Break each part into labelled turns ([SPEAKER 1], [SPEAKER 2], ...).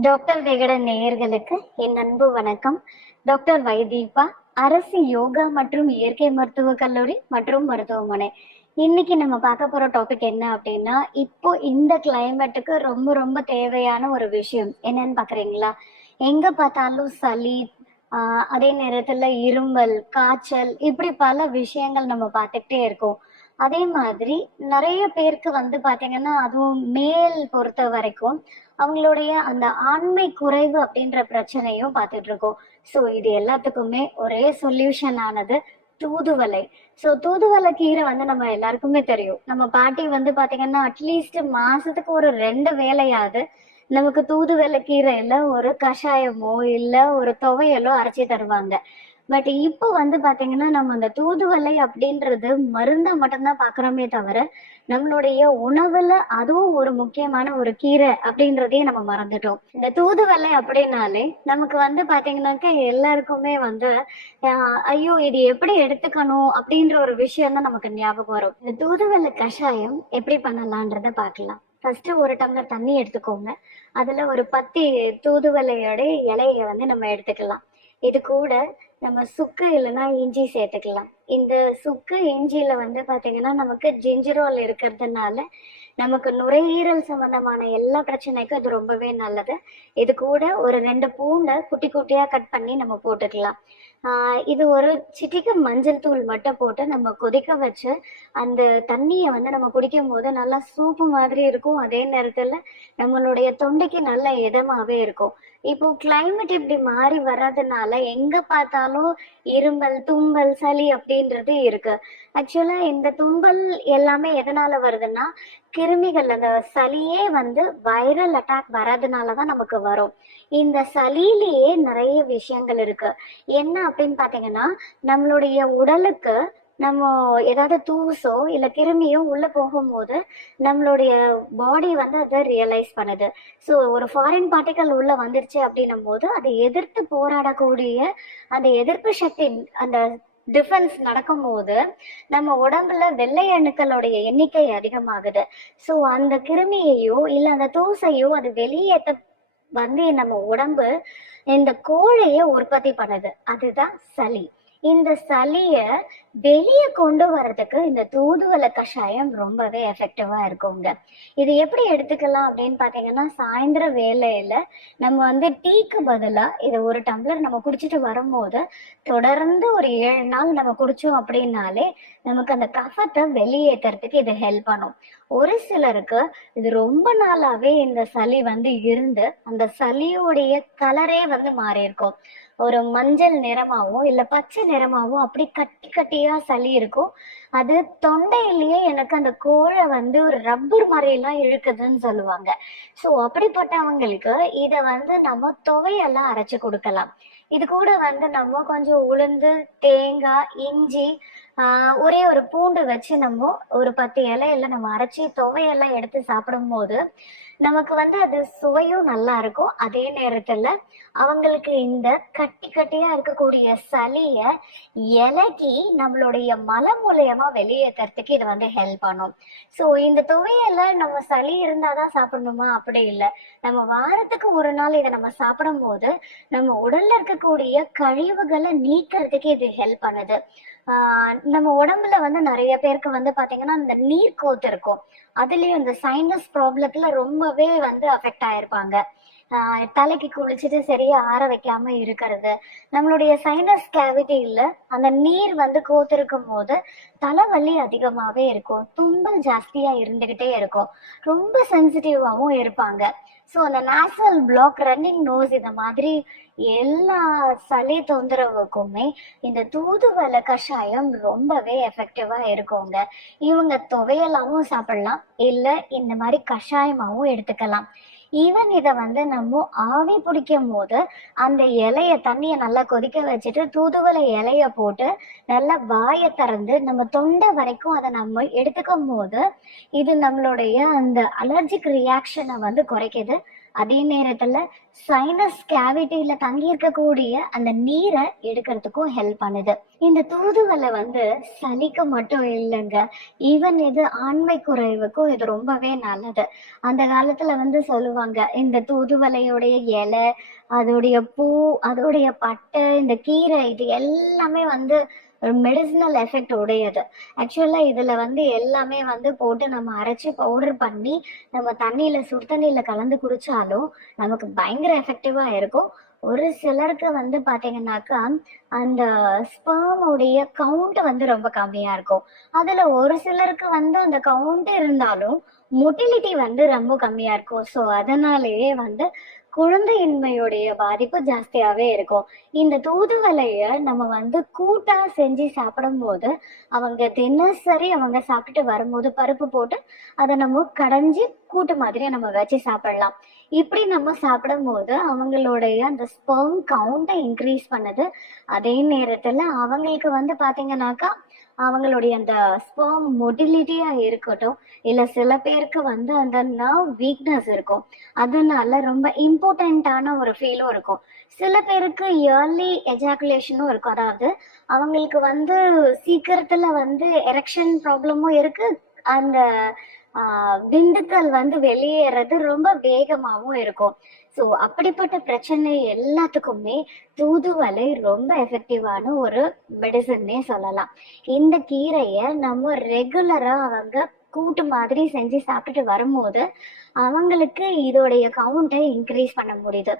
[SPEAKER 1] Doctor Vikatan நேயர்களுக்கு என் அன்பு வணக்கம். டாக்டர் வைதீபா அரசு யோகா மற்றும் இயற்கை மருத்துவக் கல்லூரி மற்றும் மருத்துவமனை. இன்னைக்கு நம்ம பார்க்க போற டாபிக் என்ன அப்படின்னா இப்போ இந்த கிளைமேட்டுக்கு ரொம்ப ரொம்ப தேவையான ஒரு விஷயம். என்னன்னு பாக்குறீங்களா எங்க பார்த்தாலும் சளி ஆஹ் அதே நேரத்துல இருமல் காய்ச்சல் இப்படி பல விஷயங்கள் நம்ம பார்த்துக்கிட்டே இருக்கோம். அதே மாதிரி நிறைய பேருக்கு வந்து பாத்தீங்கன்னா அதுவும் மேல் பொறுத்த வரைக்கும் அவங்களுடைய அந்த ஆண்மை குறைவு அப்படின்ற பிரச்சனையும் பார்த்துட்டு இருக்கோம். ஸோ இது எல்லாத்துக்குமே ஒரே சொல்யூஷன் ஆனது தூதுவளை. ஸோ தூதுவளை கீரை வந்து நம்ம எல்லாருக்குமே தெரியும். நம்ம பாட்டி வந்து பாத்தீங்கன்னா அட்லீஸ்ட் மாசத்துக்கு ஒரு ரெண்டு வேலையாவது நமக்கு தூதுவளை கீரையில ஒரு கஷாயமோ இல்ல ஒரு துவையலோ அரைச்சி தருவாங்க. பட் இப்போ வந்து பாத்தீங்கன்னா நம்ம அந்த தூதுவலை அப்படின்றது மருந்தா மட்டும்தான் பாக்குறோமே தவிர நம்மளுடைய உணவுல அதுவும் ஒரு முக்கியமான ஒரு கீரை அப்படின்றதையும் நம்ம மறந்துட்டோம். இந்த தூதுவலை அப்படின்னாலே நமக்கு வந்து பாத்தீங்கன்னாக்க எல்லாருக்குமே வந்து ஐயோ இது எப்படி எடுத்துக்கணும் அப்படின்ற ஒரு விஷயம் தான் நமக்கு ஞாபகம் வரும். இந்த தூதுவலை கஷாயம் எப்படி பண்ணலான்றத பார்க்கலாம் ஃபர்ஸ்ட் ஒரு டம்ளர் தண்ணி எடுத்துக்கோங்க. அதுல ஒரு பத்து தூதுவலையோட இலையை வந்து நம்ம எடுத்துக்கலாம். இது கூட நம்ம சுக்கு இல்லைன்னா இஞ்சி சேர்த்துக்கலாம். இந்த சுக்கு இஞ்சியில வந்து பாத்தீங்கன்னா நமக்கு ஜிஞ்சரோல் இருக்கிறதுனால நமக்கு நுரையீரல் சம்பந்தமான எல்லா பிரச்சனைக்கும் இது ரொம்பவே நல்லது. இது கூட ஒரு ரெண்டு பூண்டை குட்டி குட்டியா கட் பண்ணி நம்ம போட்டுக்கலாம். இது ஒரு சிட்டிக்கு மஞ்சள் தூள் மட்டும் போட்டு நம்ம கொதிக்க வச்சு அந்த தண்ணியை வந்து நம்ம குடிக்கும் போது நல்லா சூப்பு மாதிரி இருக்கும். அதே நேரத்துல நம்மளுடைய தொண்டைக்கு நல்ல இதமாவே இருக்கும். இப்போ கிளைமேட் இப்படி மாறி வர்றதுனால எங்க பார்த்தாலும் இரும்பல் தும்பல் சளி அப்படின்றது இருக்கு. ஆக்சுவலா இந்த தும்பல் எல்லாமே எதனால வருதுன்னா கிருமிகள் அந்த சளியே வந்து வைரல் அட்டாக் வர்றதுனால தான் நமக்கு வரும். இந்த சளியிலேயே நிறைய விஷயங்கள் இருக்கு. என்ன அப்படின்னு பாத்தீங்கன்னா நம்மளுடைய உடலுக்கு நம்ம ஏதாவது தூசோ இல்ல கிருமியோ உள்ள போகும்போது நம்மளுடைய பாடி வந்து அதை ரியலைஸ் பண்ணுது. ஸோ ஒரு ஃபாரின் பார்ட்டிக்கல் உள்ள வந்துருச்சு அப்படின்னும் போது அதை எதிர்த்து போராடக்கூடிய அந்த எதிர்ப்பு சக்தி அந்த டிஃபென்ஸ் நடக்கும்போது நம்ம உடம்புல வெள்ளை அணுக்களுடைய எண்ணிக்கை அதிகமாகுது. ஸோ அந்த கிருமியையோ இல்லை அந்த தூசையோ அது வெளியேற்ற வந்து நம்ம உடம்பு இந்த கோழையை உற்பத்தி பண்ணுது. அதுதான் சளி. இந்த சளிய வெளியே கொண்டு வர்றதுக்கு இந்த தூதுவளை கஷாயம் ரொம்பவே எஃபெக்டிவா இருக்குங்க. இது எப்படி எடுத்துக்கலாம் அப்படின்னு பாத்தீங்கன்னா சாயந்தர வேலையில நம்ம வந்து டீக்கு பதிலா இதை ஒரு டம்ளர் நம்ம குடிச்சிட்டு வரும்போது தொடர்ந்து ஒரு ஏழு நாள் நம்ம குடிச்சோம் அப்படின்னாலே நமக்கு அந்த கஃபத்தை வெளியேற்றுறதுக்கு இது ஹெல்ப் பண்ணும். ஒரு சிலருக்கு இது ரொம்ப நாளாவே இந்த சளி வந்து இருந்து அந்த சளியோடைய கலரே வந்து மாறி இருக்கும் ஒரு மஞ்சள் நிறமாவோ இல்ல பச்சை நிறமாவோ அப்படி கட்டி கட்டியா சளி இருக்கும். அது தொண்டையிலேயே எனக்கு அந்த கோழை வந்து ஒரு ரப்பர் மாதிரி எல்லாம் இழுக்குதுன்னு சொல்லுவாங்க. ஸோ அப்படிப்பட்டவங்களுக்கு இதை வந்து நம்ம துவையெல்லாம் அரைச்சு கொடுக்கலாம். இது கூட வந்து நம்ம கொஞ்சம் உளுந்து தேங்காய் இஞ்சி ஆஹ் ஒரே ஒரு பூண்டு வச்சு நம்ம ஒரு பத்து இலையில நம்ம அரைச்சி துவையெல்லாம் எடுத்து சாப்பிடும் போது நமக்கு வந்து அது சுவையும் நல்லா இருக்கும். அதே நேரத்துல அவங்களுக்கு இந்த கட்டி கட்டியா இருக்கக்கூடிய சளிய இலகி நம்மளுடைய மலம் மூலியமா வெளியேற்றுறதுக்கு இது வந்து ஹெல்ப் பண்ணும். ஸோ இந்த துவையில நம்ம சளி இருந்தாதான் சாப்பிடணுமா? அப்படி இல்லை. நம்ம வாரத்துக்கு ஒரு நாள் இதை நம்ம சாப்பிடும் போது நம்ம உடல்ல இருக்கக்கூடிய கழிவுகளை நீக்கிறதுக்கு இது ஹெல்ப் பண்ணுது. நம்ம உடம்புல வந்து நிறைய பேருக்கு வந்து பாத்தீங்கன்னா இந்த நீர் கோத்து இருக்கும். அதுலயும் இந்த சைனஸ் ப்ராப்ளத்துல ரொம்பவே வந்து அஃபெக்ட் ஆயிருப்பாங்க. தலைக்கு குளிச்சுட்டு சரியா ஆற வைக்காம இருக்கிறது. நம்மளுடைய சைனஸ் கேவிட்டியில அந்த நீர் வந்து கோத்திருக்கும் போது தலைவலி அதிகமாவே இருக்கும். தும்பல் ஜாஸ்தியா இருந்துகிட்டே இருக்கும். ரொம்ப சென்சிட்டிவாகவும் இருப்பாங்க. ஸோ அந்த நேஷனல் பிளாக் ரன்னிங் நோஸ் இந்த மாதிரி எல்லா சளி தொந்தரவுக்குமே இந்த தூதுவளை கஷாயம் ரொம்பவே எஃபெக்டிவா இருக்குங்க. இவங்க துவையலாவும் சாப்பிடலாம். இல்ல இந்த மாதிரி கஷாயமாவும் எடுத்துக்கலாம். ஈவன் இதை வந்து நம்ம ஆவி பிடிக்கும் போது அந்த இலைய தண்ணியை நல்லா கொதிக்க வச்சுட்டு தூதுவளை இலைய போட்டு நல்லா வாயை திறந்து நம்ம தொண்டை வரைக்கும் அதை நம்ம எடுத்துக்கும் போது இது நம்மளுடைய அந்த அலர்ஜிக் ரியாக்ஷனை வந்து குறைக்குது. அதே நேரத்துல சைனஸ் கேவிட்டியில தங்கி இருக்கக்கூடிய அந்த நீரை எடுக்கிறதுக்கும் ஹெல்ப் பண்ணுது. இந்த தூதுவளை வந்து சளிக்கு மட்டும் இல்லைங்க. ஈவன் இது ஆண்மை குறைவுக்கும் இது ரொம்பவே நல்லது. அந்த காலத்துல வந்து சொல்லுவாங்க இந்த தூதுவலையுடைய இலை அதோடைய பூ அதோடைய பட்டை இந்த கீரை இது எல்லாமே வந்து மெடிசினல் எஃபெக்ட் உடையது. ஆக்சுவலா இதுல வந்து எல்லாமே வந்து போட்டு நம்ம அரைச்சு பவுடர் பண்ணி நம்ம தண்ணியில சுடுதண்ணியில கலந்து குடிச்சாலும் நமக்கு பயங்கர எஃபெக்டிவா இருக்கும். ஒரு சிலருக்கு வந்து பாத்தீங்கன்னாக்கா அந்த ஸ்பேமுடைய கவுண்ட் வந்து ரொம்ப கம்மியா இருக்கும். அதுல ஒரு சிலருக்கு வந்து அந்த கவுண்ட் இருந்தாலும் மொட்டிலிட்டி வந்து ரொம்ப கம்மியா இருக்கும். ஸோ அதனாலேயே வந்து குழந்தையின்மையுடைய பாதிப்பு ஜாஸ்தியாவே இருக்கும். இந்த தூதுவளைய நம்ம வந்து கூட்டா செஞ்சு சாப்பிடும்போது அவங்க தினசரி அவங்க சாப்பிட்டுட்டு வரும்போது பருப்பு போட்டு அதை நம்ம கடைஞ்சி கூட்டு மாதிரி நம்ம வச்சு சாப்பிடலாம். இப்படி நம்ம சாப்பிடும்போது அவங்களுடைய அந்த ஸ்பெர்ம் கவுண்டை இன்க்ரீஸ் பண்ணுது. அதே நேரத்துல அவங்களுக்கு வந்து பாத்தீங்கன்னாக்கா அவங்களுடைய அந்த ஸ்பெர்ம் மொட்டிலிட்டியா இருக்கட்டும் இல்ல சில பேருக்கு வந்து அந்த நர்வ் வீக்னஸ் இருக்கும். அதனால ரொம்ப இம்பார்ட்டண்ட்டான ஒரு ஃபீலும் இருக்கும். சில பேருக்கு இயர்லி எஜாகுலேஷனும் இருக்கும். அதாவது அவங்களுக்கு வந்து சீக்கிரத்துல வந்து எரெக்ஷன் ப்ராப்ளமும் இருக்கு. அந்த விந்துக்கள் வந்து வெளியேறது ரொம்ப வேகமாகவும் இருக்கும். ஸோ அப்படிப்பட்ட பிரச்சனை எல்லாத்துக்குமே தூதுவலை ரொம்ப எஃபெக்டிவான ஒரு மெடிசன்னே சொல்லலாம். இந்த கீரையை நம்ம ரெகுலரா அவங்க கூட்டு மாதிரி செஞ்சு சாப்பிட்டுட்டு வரும்போது அவங்களுக்கு இதோடைய கவுண்டை இன்க்ரீஸ் பண்ண முடியுது.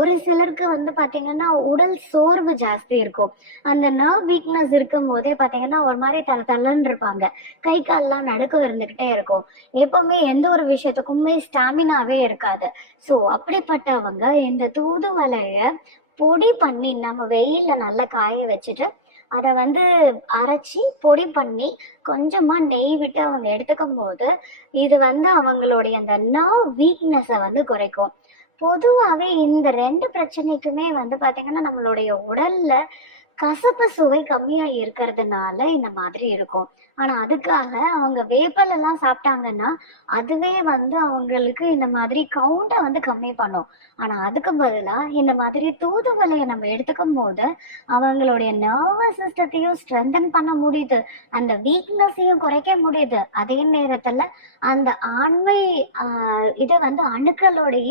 [SPEAKER 1] ஒரு சிலருக்கு வந்து பாத்தீங்கன்னா உடல் சோர்வு ஜாஸ்தி இருக்கும். அந்த நர்வ் வீக்னஸ் இருக்கும் போதே பாத்தீங்கன்னா ஒரு மாதிரி தல தள்ளன்னு இருப்பாங்க. கை கால்லாம் நடுக்கம் இருந்துகிட்டே இருக்கும். எப்பவுமே எந்த ஒரு விஷயத்துக்குமே ஸ்டாமினாவே இருக்காது. ஸோ அப்படிப்பட்டவங்க இந்த தூதுவலைய பொடி பண்ணி நம்ம வெயில்ல நல்லா காய வச்சுட்டு அதை வந்து அரைச்சி பொடி பண்ணி கொஞ்சமா நெய் விட்டு அவங்க எடுத்துக்கும் போது இது வந்து அவங்களுடைய அந்த நர்வ் வீக்னஸை வந்து குறைக்கும். பொதுவாகவே இந்த ரெண்டு பிரச்சனைக்குமே வந்து பாத்தீங்கன்னா நம்மளுடைய உடல்ல கசப்பு சுவை கம்மியா இருக்கிறதுனால இந்த மாதிரி இருக்கும். ஆனா அதுக்காக அவங்க வேப்பல் எல்லாம் சாப்பிட்டாங்கன்னா அதுவே வந்து அவங்களுக்கு இந்த மாதிரி கவுண்டை வந்து கம்மி பண்ணும். ஆனா அதுக்கு பதிலா இந்த மாதிரி தூதுவலையை நம்ம எடுத்துக்கும் போது அவங்களுடைய நர்வஸ் சிஸ்டத்தையும் ஸ்ட்ரென்தன் பண்ண முடியுது. அந்த வீக்னஸையும் குறைக்க முடியுது. அதே நேரத்துல அந்த ஆண்மை ஆஹ், இது வந்து அணுக்களுடைய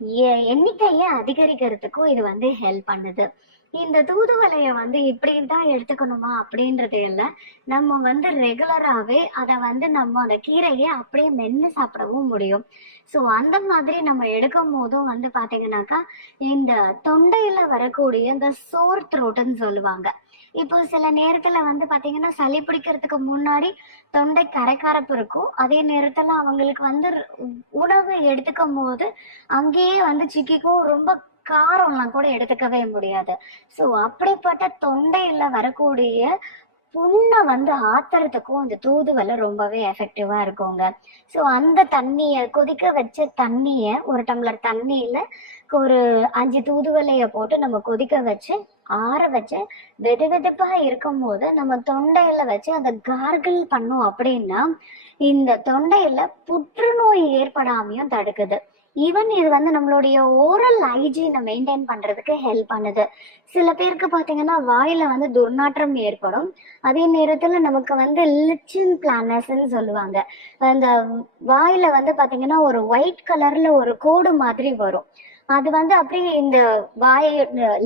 [SPEAKER 1] எ- எண்ணிக்கையை அதிகரிக்கிறதுக்கும் இது வந்து ஹெல்ப் பண்ணுது. இந்த தூதுவலையை வந்து இப்படி தான் எடுத்துக்கணுமா அப்படின்றது இல்லை. நம்ம வந்து ரெகுலராகவே அதை வந்து நம்ம அந்த கீரையை அப்படியே மென்று சாப்பிடவும் முடியும். ஸோ அந்த மாதிரி நம்ம எடுக்கும் போதும் வந்து பார்த்தீங்கன்னாக்கா இந்த தொண்டையில வரக்கூடிய இந்த சோர் த்ரோட்டுன்னு சொல்லுவாங்க. இப்போ சில நேரத்துல வந்து பாத்தீங்கன்னா சளி பிடிக்கிறதுக்கு முன்னாடி தொண்டை கரைக்கரப்பு இருக்கும். அதே நேரத்துல அவங்களுக்கு வந்து உணவு எடுத்துக்கும் போது அங்கேயே வந்து சிக்கிக்கும். ரொம்ப காரம்லாம் கூட எடுத்துக்கவே முடியாது. ஸோ அப்படிப்பட்ட தொண்டையில வரக்கூடிய புண்ணை வந்து ஆத்துறதுக்கும் இந்த தூதுவலை ரொம்பவே எஃபெக்டிவா இருக்குங்க. ஸோ அந்த தண்ணியை கொதிக்க வச்ச தண்ணியை ஒரு டம்ளர் தண்ணியில ஒரு அஞ்சு தூதுவலையை போட்டு நம்ம கொதிக்க வச்சு ஆற வச்சு வெது வெதுப்பா இருக்கும் போது நம்ம தொண்டையில வச்சு அதை கார்கிள் பண்ணோம் அப்படின்னா இந்த தொண்டையில புற்றுநோய் ஏற்படாமையும் தடுக்குது. ஈவன் இது வந்து நம்மளுடைய ஓரல் ஹைஜீனை மெயின்டைன் பண்றதுக்கு ஹெல்ப் பண்ணுது. சில பேருக்கு பாத்தீங்கன்னா வாயில வந்து துர்நாற்றம் ஏற்படும். அதே நேரத்துல நமக்கு வந்து லிச்சின் பிளானஸ்ன்னு சொல்லுவாங்க. அந்த வாயில வந்து பாத்தீங்கன்னா ஒரு ஒயிட் கலர்ல ஒரு கோடு மாதிரி வரும். அது வந்து அப்படியே இந்த வாய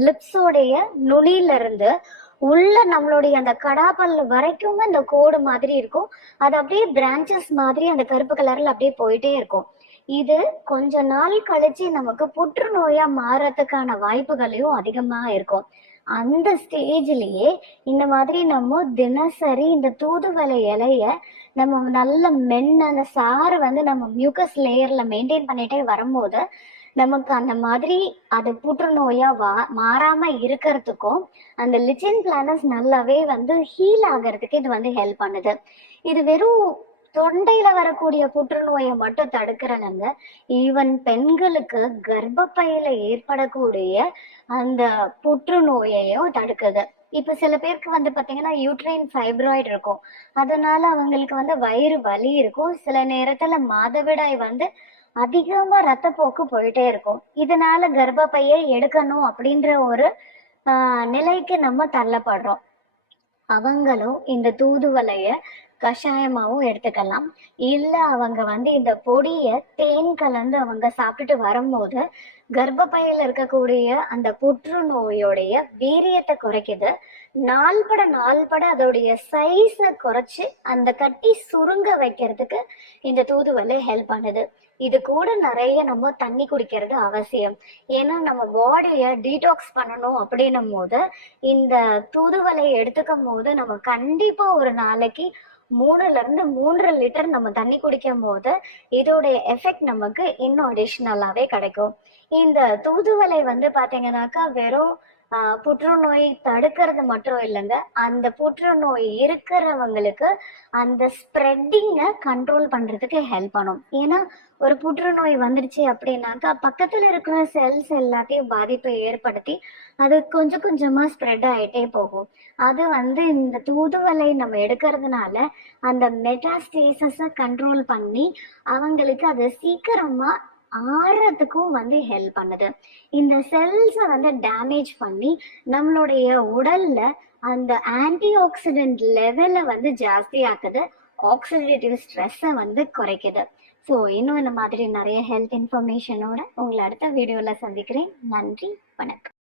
[SPEAKER 1] லிப்ஸோடைய நுனியில இருந்து உள்ள நம்மளுடைய அந்த கடாப்பல் வரைக்கும் இந்த கோடு மாதிரி இருக்கும். அது அப்படியே பிரான்ச்சஸ் மாதிரி அந்த கருப்பு கலர்ல அப்படியே போயிட்டே இருக்கும். இது கொஞ்ச நாள் கழிச்சு நமக்கு புற்றுநோயா மாறத்துக்கான வாய்ப்புகளையும் அதிகமா இருக்கும். அந்த ஸ்டேஜ்லயே இந்த மாதிரி நம்ம தினசரி இந்த தூதுவளை இலைய நம்ம நல்ல மென்ன அந்த சாறு வந்து நம்ம மியூக்கஸ் லேயர்ல மெயின்டைன் பண்ணிட்டே வரும்போது நமக்கு அந்த மாதிரி அது புற்றுநோயா வா மாறாம இருக்கிறதுக்கும் அந்த லிச்சின் பிளானஸ் நல்லாவே வந்து ஹீல் ஆகிறதுக்கு இது வந்து ஹெல்ப் பண்ணுது. இது வெறும் தொண்டையில வரக்கூடிய புற்றுநோயை மட்டும் தடுக்கிறலங்க ஈவன் பெண்களுக்கு கர்ப்பப்பையில ஏற்படக்கூடிய அந்த புற்றுநோயையும் தடுக்குது. இப்ப சில பேருக்கு வந்து பாத்தீங்கன்னா யூட்ரைன் ஃபைப்ராய்டு இருக்கும். அதனால அவங்களுக்கு வந்து வயிறு வலி இருக்கும். சில நேரத்துல மாதவிடாய் வந்து அதிகமா ரத்தப்போக்கு போயிட்டே இருக்கும். இதனால கர்ப்பப்பையை எடுக்கணும் அப்படின்ற ஒரு நிலைக்கு நம்ம தள்ளப்படுறோம். அவங்களும் இந்த தூதுவலைய கஷாயமாவும் எடுத்துக்கலாம். இல்ல அவங்க வந்து இந்த பொடிய தேன் கலந்து அவங்க சாப்பிட்டுட்டு வரும்போது கர்ப்பப்பையில இருக்கக்கூடிய அந்த புற்றுநோயோடைய வீரியத்தை குறைக்குது. நாள்பட நாள்பட அதோடைய சைஸை குறைச்சு அந்த கட்டி சுருங்க வைக்கிறதுக்கு இந்த தூதுவலை ஹெல்ப் பண்ணுது. இது கூட நிறைய நம்ம தண்ணி குடிக்கிறது அவசியம். ஏன்னா நம்ம பாடியை டீடாக்ஸ் பண்ணணும் அப்படின்னும் போது இந்த தூதுவலை எடுத்துக்கும் போது நம்ம கண்டிப்பா ஒரு நாளைக்கு மூணுல இருந்து மூன்றரை லிட்டர் நம்ம தண்ணி குடிக்கும் போது இதோடைய எஃபெக்ட் நமக்கு இன்னும் அடிஷ்னலாவே கிடைக்கும். இந்த தூதுவலை வந்து பாத்தீங்கன்னாக்கா வெறும் புற்றுநோய் தடுக்கிறது மட்டும் இல்லைங்க. அந்த புற்றுநோய் இருக்கிறவங்களுக்கு அந்த ஸ்ப்ரெட்டிங்கை கண்ட்ரோல் பண்ணுறதுக்கு ஹெல்ப் பண்ணும். ஏன்னா ஒரு புற்றுநோய் வந்துடுச்சு அப்படின்னாக்கா பக்கத்தில் இருக்கிற செல்ஸ் எல்லாத்தையும் பாதிப்பை ஏற்படுத்தி அது கொஞ்சம் கொஞ்சமாக ஸ்ப்ரெட் ஆகிட்டே போகும். அது வந்து இந்த தூதுவலை நம்ம எடுக்கிறதுனால அந்த மெட்டாஸ்டேசஸை கண்ட்ரோல் பண்ணி அவங்களுக்கு அது சீக்கிரமாக ஆறுறதுக்கும் வந்து ஹெல்ப் பண்ணுது. இந்த செல்ஸை வந்து டேமேஜ் பண்ணி நம்மளுடைய உடல்ல அந்த ஆன்டி ஆக்சிடென்ட் லெவலை வந்து ஜாஸ்தி ஆக்குது ஆக்சிடேட்டிவ் ஸ்ட்ரெஸ்ஸை வந்து குறைக்குது. ஸோ இன்னும் இந்த மாதிரி நிறைய ஹெல்த் இன்ஃபர்மேஷனோட உங்களை அடுத்த வீடியோவில் சந்திக்கிறேன். நன்றி வணக்கம்.